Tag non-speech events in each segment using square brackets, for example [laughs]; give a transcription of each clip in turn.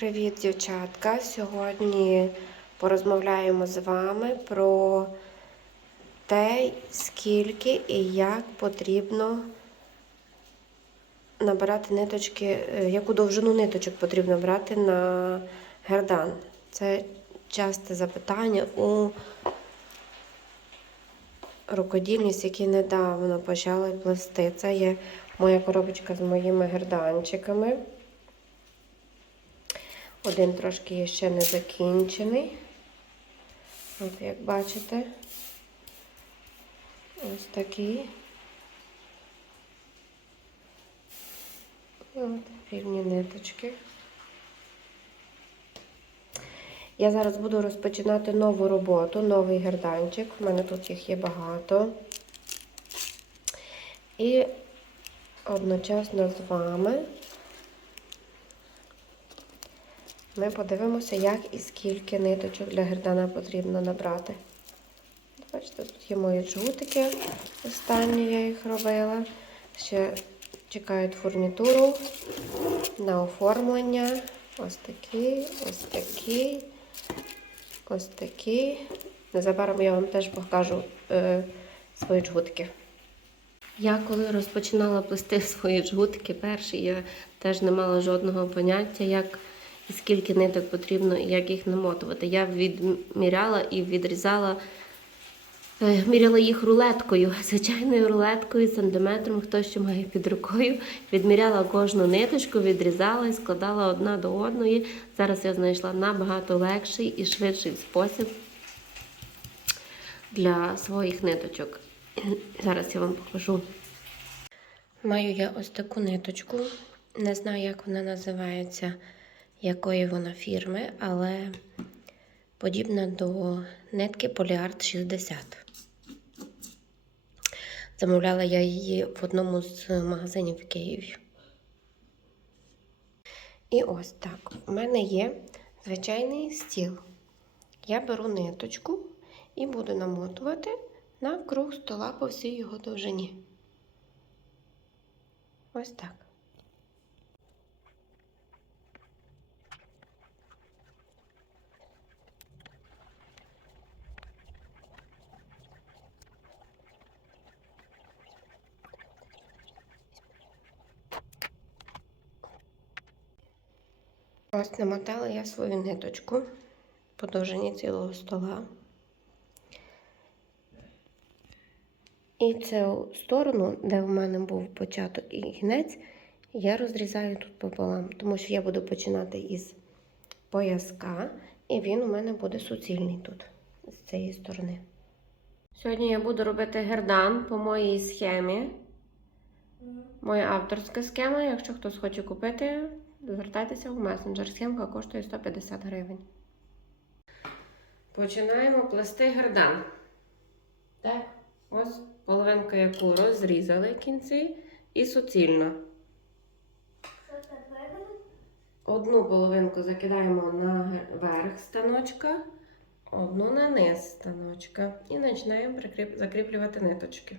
Привіт, дівчатка! Сьогодні порозмовляємо з вами про те, скільки і як потрібно набирати ниточки, е, яку довжину ниточок потрібно брати на гердан. Це часте запитання у рукодільниць, які недавно почали плести. Це є моя коробочка з моїми герданчиками. Один трошки є ще не закінчений. От як бачите, ось такий. От, рівні ниточки. Я зараз буду розпочинати нову роботу, новий герданчик. У мене тут їх є багато. І одночасно з вами ми подивимося, як і скільки ниточок для гердана потрібно набрати. Бачите, тут є мої джгутики. Останні я їх робила. Ще чекають фурнітуру на оформлення. Ось такий, ось такий, ось такий. Незабаром я вам теж покажу е, свої джгутики. Я коли розпочинала плести свої джгутики перші, я теж не мала жодного поняття, як скільки ниток потрібно і як їх намотувати. Я відміряла і відрізала, е, міряла їх рулеткою, [laughs] звичайною рулеткою, сантиметром, хто що має під рукою. Відміряла кожну ниточку, відрізала і складала одна до одної. Зараз я знайшла набагато легший і швидший спосіб для своїх ниточок. [clears throat] Зараз я вам покажу. Маю я ось таку ниточку. Не знаю, як вона називається, якої вона фірми, але подібна до нитки Polyart 60. Замовляла я її в одному з магазинів в Києві. І ось так. У мене є звичайний стіл. Я беру ниточку і буду намотувати навкруг стола по всій його довжині. Ось так. Ось намотала я свою ниточку по довжині цілого стола. І цю сторону, де в мене був початок і кінець, я розрізаю тут пополам, тому що я буду починати із пояска, і він у мене буде суцільний тут, з цієї сторони. Сьогодні я буду робити гердан по моїй схемі. Моя авторська схема. Якщо хтось хоче купити, звертайтеся в месенджер. Схемка коштує 150 гривень. Починаємо плести гердан. Так. Ось половинка, яку розрізали кінці, і суцільна. Одну половинку закидаємо на верх станочка, одну на низ станочка. І починаємо прикріп... закріплювати ниточки.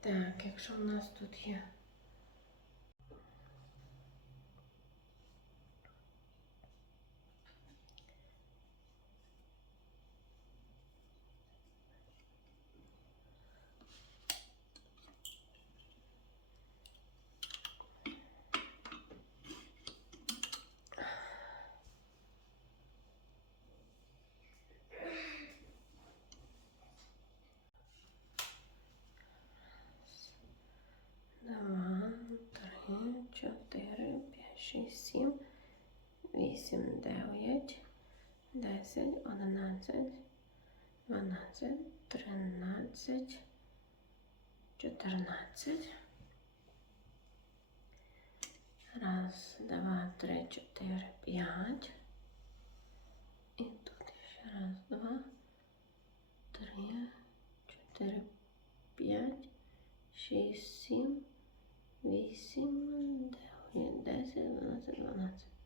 Так, якщо в нас тут є. 6, 7, 8, 9, 10, 11, 12, 13, 14. Раз, два, три, чотири, п'ять. І тут ще раз, два, три, чотири, п'ять, шість, сім, вісім, дев'ять. And that's.